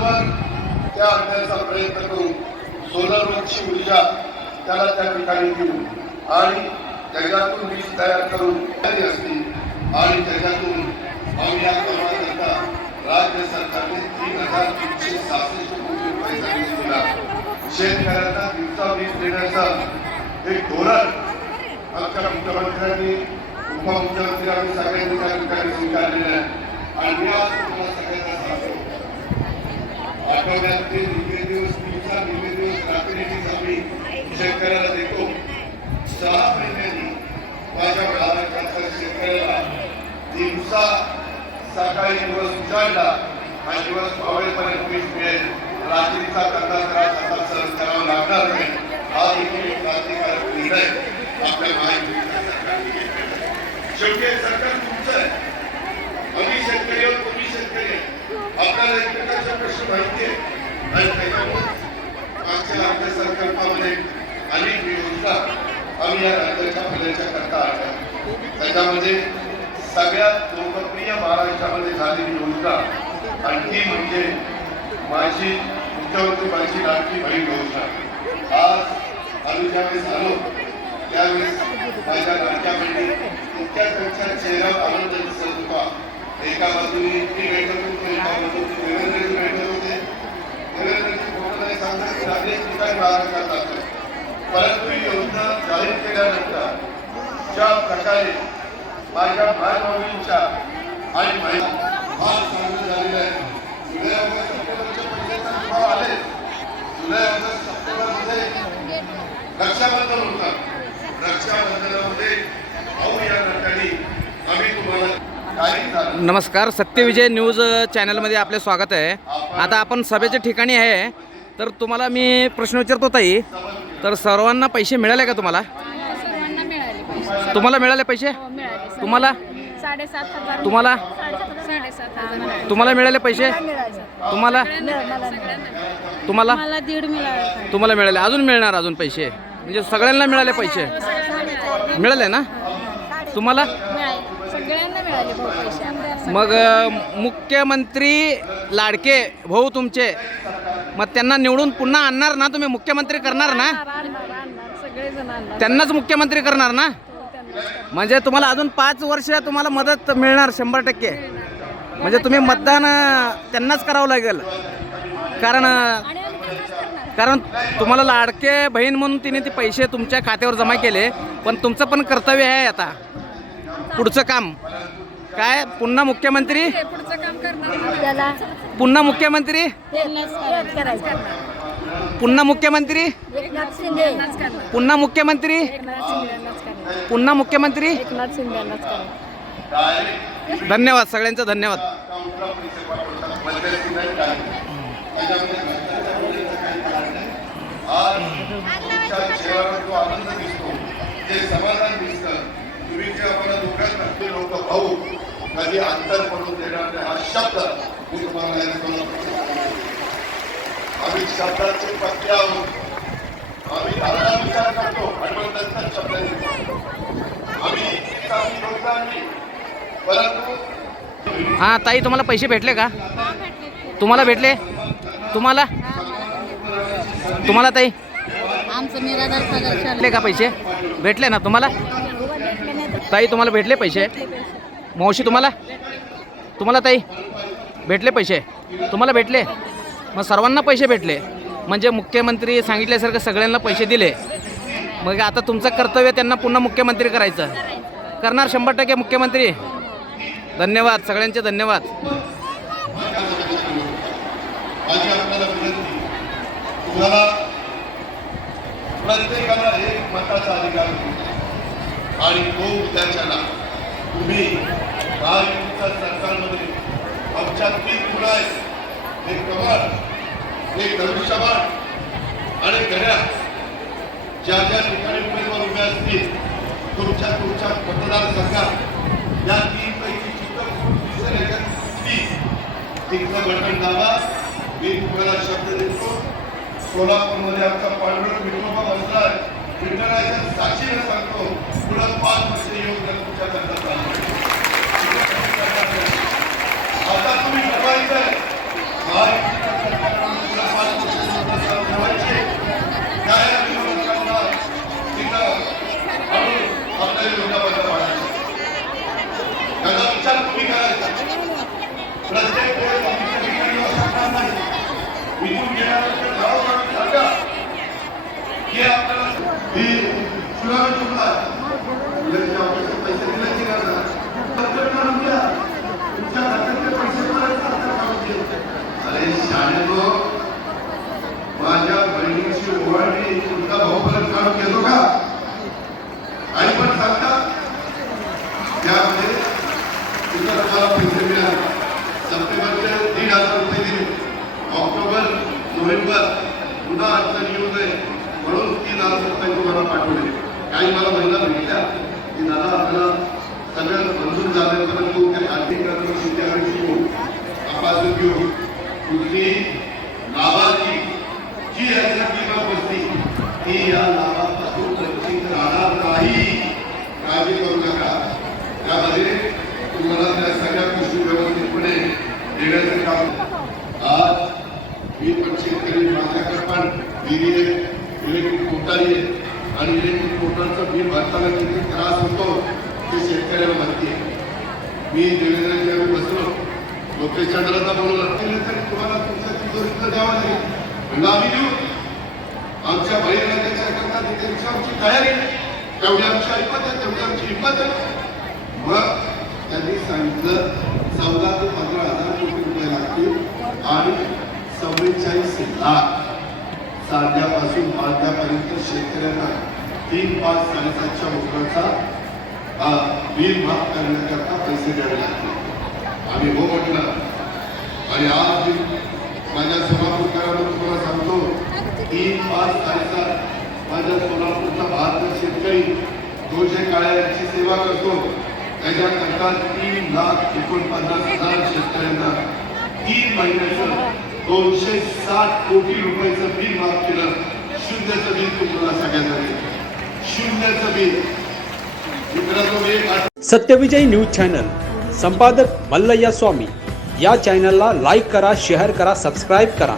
वर्षभर त्या आणण्याचा प्रयत्न करून सोलर सोलरवरची ऊर्जा त्याला त्या ठिकाणी देऊ आणि त्याच्यातून वीज तयार करून तयारी आणि त्याच्यातून आम्ही या कामाकरता राज्य सरकारने तीन हजार तीनशे सहासष्ट कोटी रुपयाचा वीज दिला शेतकऱ्यांना दिवसा वीज देण्याचा एक धोरण आमच्या मुख्यमंत्र्यांनी उपमुख्यमंत्र्यांनी सगळ्यांनी त्या ठिकाणी स्वीकारलेलं आहे. आणि मी आज तुम्हाला आठवड्यातले निम्मे दिवस दिवसा निम्मे दिवस आम्ही शेतकऱ्याला देतो. सहा महिन्यांनी माझ्या शेतकऱ्याला दिवसा सकाळी दिवस उजाडला हा दिवस मावळेपर्यंत वीज मिळेल. रात्रीचा करता त्रास आता सहन करावा लागणार नाही हा देखील एक क्रांतिकारक निर्णय आपल्या महायुतीच्या सरकारने घेतलेला आहे. शेवटी हे सरकार तुमचं आहे आम्ही शेतकरी आहोत तुम्ही शेतकरी आहे आपल्याला एकमेकांचे प्रश्न माहिती आहे आणि त्याच्यामुळे मागच्या अर्थसंकल्पामध्ये अनेक योजना आम्ही या राज्याच्या भल्याच्या करता आणल्या त्याच्यामध्ये सगळ्यात लोकप्रिय महाराष्ट्रामध्ये झालेली योजना आणि ती म्हणजे माझी मुख्यमंत्री माझी लाडकी बहीण योजना आज आम्ही ज्यावेळेस आलो त्यावेळेस माझ्या लाडक्या बहिणी इतक्या त्यांच्या चेहऱ्यावर आनंद दिसत होता एका बाजूने ती भेटत होती एका बाजूने देवेंद्रजी भेटत होते देवेंद्रजी फोटोमध्ये सांगतात की राजेश ठिकाणी महाराष्ट्रात परंतु योजना जाहीर केल्यानंतर ज्या प्रकारे माझ्या भाई भाऊंच्या आणि चांगलं झालेलं जुलै ऑगस्ट सप्टेंबरचे पैसे तर तुम्हाला आले जुलै ऑगस्ट सप्टेंबरमध्ये रक्षाबंधन होतं. रक्षाबंधनामध्ये भाऊ या नात्याने आम्ही तुम्हाला नमस्कार सत्यविजय न्यूज चॅनलमध्ये आपले स्वागत आहे. आता आपण सभेच्या ठिकाणी आहे. तर तुम्हाला मी प्रश्न विचारतो ताई. तर सर्वांना पैसे मिळाले का तुम्हाला? सर्वांना मिळाले पैसे. तुम्हाला मिळाले पैसे? हो मिळाले. तुम्हाला? साडेसात हजार. तुम्हाला? साडेसात हजार. तुम्हाला मिळाले पैसे? तुम्हाला? तुम्हाला? मला दीड मिळाले. तुम्हाला मिळाले. अजून मिळणार अजून पैसे? म्हणजे सगळ्यांना मिळाले पैसे? मिळाले. ना? तुम्हाला? मिळाले. सगळ्यांना मिळाले भाऊ पैसे. मग अ, मुख्यमंत्री लाडके भाऊ तुमचे. मग त्यांना निवडून पुन्हा आणणार ना तुम्ही? मुख्यमंत्री करणार ना? त्यांनाच मुख्यमंत्री करणार ना? म्हणजे तुम्हाला अजून पाच वर्ष तुम्हाला मदत मिळणार शंभर टक्के. म्हणजे तुम्ही मतदान त्यांनाच करावं लागेल. कारण कारण तुम्हाला लाडके बहीण म्हणून तिने ते पैसे तुमच्या खात्यावर जमा केले पण तुमचं पण कर्तव्य आहे आता. पुढचं काम. काय? पुन्हा मुख्यमंत्री? पुन्हा मुख्यमंत्री? पुन्हा मुख्यमंत्री? एकनाथ पुन्हा मुख्यमंत्री? पुन्हा मुख्यमंत्री? एकनाथ धन्यवाद सगळ्यांचं धन्यवाद. आज तुमच्या चेहऱ्यावर जो आनंद दिसतो जे समाधान दिसतं तुम्ही जे आम्हाला दोघांना ते लोक भाऊ कधी अंतर पडून देणार नाही हा शब्द मी तुम्हाला आम्ही शब्दाचे पत्ते आहोत. आम्ही धारणा विचार करतो नंतर शब्द आम्ही परंतु हां ताई तुम्हाला पैसे भेटले का? तुम्हाला भेटले? तुम्हाला? तुम्हाला ताई? आमचं निराधार पगार भेटले का पैसे? भेटले ना तुम्हाला? ताई तुम्हाला भेटले पैसे. मावशी तुम्हाला? तुम्हाला ताई भेटले पैसे? तुम्हाला भेटले? मग सर्वांना पैसे भेटले. म्हणजे मुख्यमंत्री सांगितल्यासारखं सगळ्यांना पैसे दिले. मग आता तुमचं कर्तव्य त्यांना पुन्हा मुख्यमंत्री करायचं. करणार शंभर टक्के मुख्यमंत्री. धन्यवाद सगळ्यांचे धन्यवाद. प्रत्येकाला एक मताचा अधिकार आणि तो उद्याच्याला तुम्ही महायुतीच्या सरकारमध्ये आमच्या तीन मुलं आहेत. एक कमळ एक धनुष्यबाण आणि घड्या ज्या ज्या ठिकाणी उमेदवार उभे असतील तुमच्या तुमच्या मतदारसंघात या तीन पैकी तिथलं बटन दाबा. मी तुम्हाला शब्द देतो. सोलापूरमध्ये आमचा पांडुरंग विठोबा बसला विठ्ठलाच्या साक्षीने सांगतो पुढे पाच वर्ष योगदान तुमच्या करता दीड हजार रुपये दिले ऑक्टोबर नोव्हेंबर पुन्हा अडचण येऊ नये म्हणून तीन हजार रुपये तुम्हाला पाठवले. काही मला महिला भेटल्या की दादा आपल्याला सगळं मंजूर झाल्यानंतर काही आर्थिक कर्मचारी आम्ही घेऊ तपासून घेऊ कुठली लाभार्थी जी याच्या किंवा बसती ती या लाभापासून वंचित राहणार नाही. काळजी करू नका. त्यामध्ये तुम्हाला त्या सगळ्या गोष्टी व्यवस्थितपणे देण्याचं काम आज मी पण शेतकरी माझ्याकडे पण विहिरी आहे इलेक्ट्रिक मोटारी आहे आणि इलेक्ट्रिक मोटरचं बिल भरताना किती त्रास होतो ते शेतकऱ्याला माहिती आहे. मी देवेंद्र आम्ही बसलो. लोकेश चंद्राचा बोलवला केलं तरी तुम्हाला तुमच्या तिजोरीतलं द्यावं लागेल म्हणलं आम्ही देऊ. आमच्या बहिर्राज्याच्या करता त्यांची आमची तयारी. तेवढी आमची ऐपत आहे तेवढी आमची हिंमत आहे. मग त्यांनी सांगितलं चौदा ते पंधरा हजार कोटी रुपये लागतील आणि चव्वेचाळीस लाख. साध्यापासून बांध्यापर्यंत शेतकऱ्यांना तीन पाच साडेसातच्या मोटरचा बिल माफ करण्याकरता पैसे द्यावे लागतील. आम्ही हो म्हटलं. आणि आज मी माझ्या सोलापूरकरांना तुम्हाला सांगतो तीन पाच साडेसात माझ्या सोलापूरचा बहात्तर शेतकरी तो जे काळ्यांची सेवा करतो. त्याच्याकरता तीन लाख एकोणपन्नास हजार शेतकऱ्यांना तीन महिन्याचं दोनशे साठ कोटी रुपयाचं बिल माफ केलं. शून्याचं बिल तुम्हाला सगळ्यांना शून्याचं बिल. Satyavijay news channel. संपादक मल्लय्या स्वामी. या चॅनलला लाईक करा शेअर करा सबस्क्राईब करा.